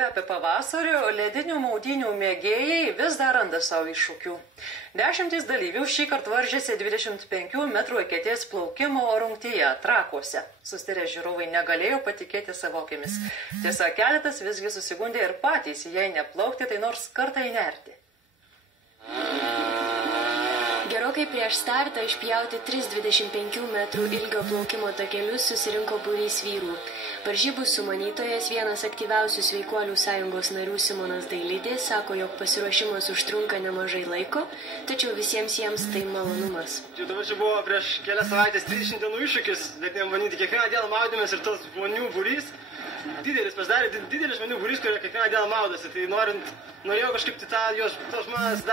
kvepia pavasariu, ledinių maudynių mėgėjai vis dar randa savo iššūkių. 10 dalyvių šį kartą varžėsi 25 metrų eketės plaukimo rungtyje Trakuose. Sustirę žiūrovai negalėjo patikėti savo akimis. Tiesa, keletas visgi susigundė ir patys, jei neplaukti, tai nors kartą įnerti. Gerokai prieš startą išpjauti 3,25 metrų ilgio plaukimo takelius susirinko būrys vyrų. Varžybų sumanytojas, vienas aktyviausių Sveikuolių sąjungos narių Simonas Dailidės, sako, jog pasiruošimas užtrunka nemažai laiko, tačiau visiems jiems tai malonumas. Dabar čia buvo prieš kelias savaitės 30 dienų iššūkis, bet nemanyti, kiekvieną dieną maudėmės ir tas žmonių būrys. Didelis pasidarė, didelis žmonių būrys, kurie kiekvieną dieną maudosi. Tai norėjau kažkaip tos žmonės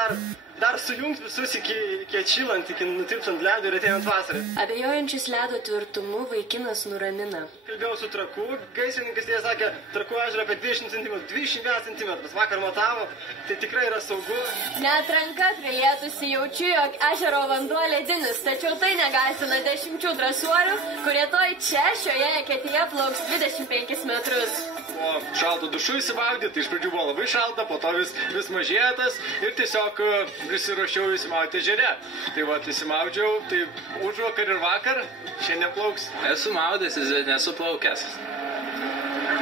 dar sujungti visus iki atšylant, iki nutirpstant ledo ir ateinant vasarą. Abejojančius ledo tvirtumu vaikinas nuramina. Kalbėjau su Trakų gaisrininkas, jie sakė, Trakų ežero apie 20 cm, 21 cm. Vakar matavo, tai tikrai yra saugu. Net ranka prilietusi jaučiu, jog ežero vanduo ledinis, tačiau tai negąsdina 10 drąsuolių, kurie toj čia šioje eketėje plauks 25 metrus. Po šalto dušu įsimaudyti, tai iš pradžių buvo labai šalta, po to vis mažėtas ir tiesiog prisiruošiau įsimauti ežere. Tai va, įsimaudžiau, tai užvakar ir vakar, šiandien plauks. Esu maudęsis, bet nesu plaukęs.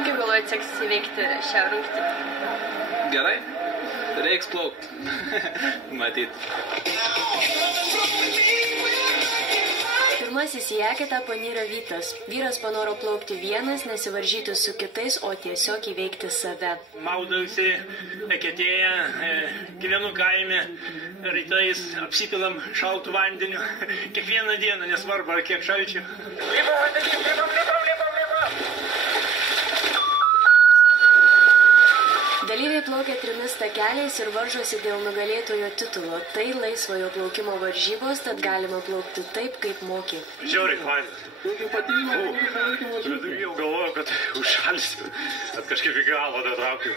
Kaip galvojat, seksis įveikti šią rungtį? Gerai, reiks plaukti. Matyt. Pirmasis į eketę paniro Vytas. Vyras panoro plaukti vienas, nesivaržyti su kitais, o tiesiog įveikti save. Maudausi eketėje, gyvenu kaime, rytais apsipilam šaltų vandeniu. Kiekvieną dieną, nesvarbu, ar kiek šalčių. Dalyviai plaukia 3 takeliais ir varžosi dėl nugalėtojo titulo. Tai laisvojo plaukimo varžybos, tad galima plaukti taip, kaip moki. Žiauriai faina. Jau galvoju, kad užšalsiu, bet kažkaip į galvą datraukiu.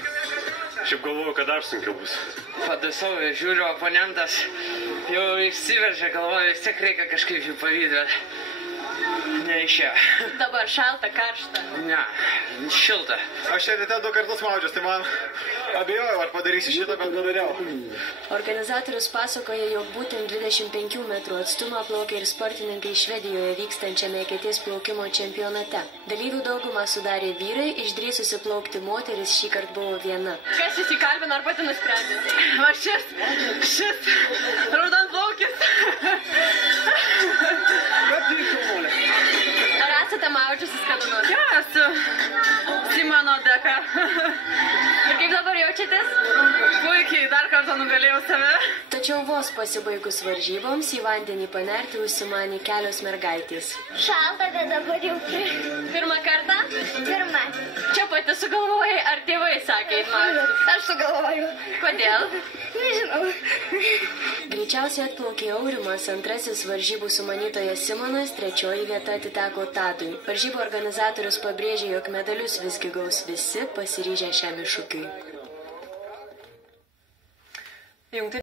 Šiaip galvoju, kad dar sunkiau bus. Padasau ir žiūriu, oponentas jau išsiveržė, galvoju, vis tiek reikia kažkaip jų pavydėti, bet neišėjo. Dabar šalta, karšta. Ne, šilta. Aš čia ryte 2 kartus maudžius, tai man abejojau, ar padarysiu šitą, bet padariau. Organizatorius pasakoja, jog būtent 25 metrų atstumą plaukia ir sportininkai Švedijoje vykstančiame eketės plaukimo čempionate. Dalyvių daugumą sudarė vyrai, išdrįsusi plaukti moteris šį kartą buvo viena. Kas jūs įkalbino, ar pati nusprendėte? Va šis, raudonplaukis. Ar esate maudžiusis kada nors? Jo, esu Simono dėka. Ir kaip dabar jaučiatės? Puikiai, dar kartą nugalėjau save. Tačiau vos pasibaigus varžyboms į vandenį panerti užsimanė kelios mergaitės. Šalta, bet dabar jau Pirmą kartą? pirma. Čia pati sugalvojai, ar tėvai sakė, maudžius? Aš sugalvoju. Kodėl? Nežinau. Greičiausiai atplaukė Aurimas, antrasis varžybų sumanytojas Simonas, 3 vieta atiteko Tadui. Varžybų organizatorius pabrėžė, jog medalius visgi gaus visi pasiryžę šiam iššūkiui.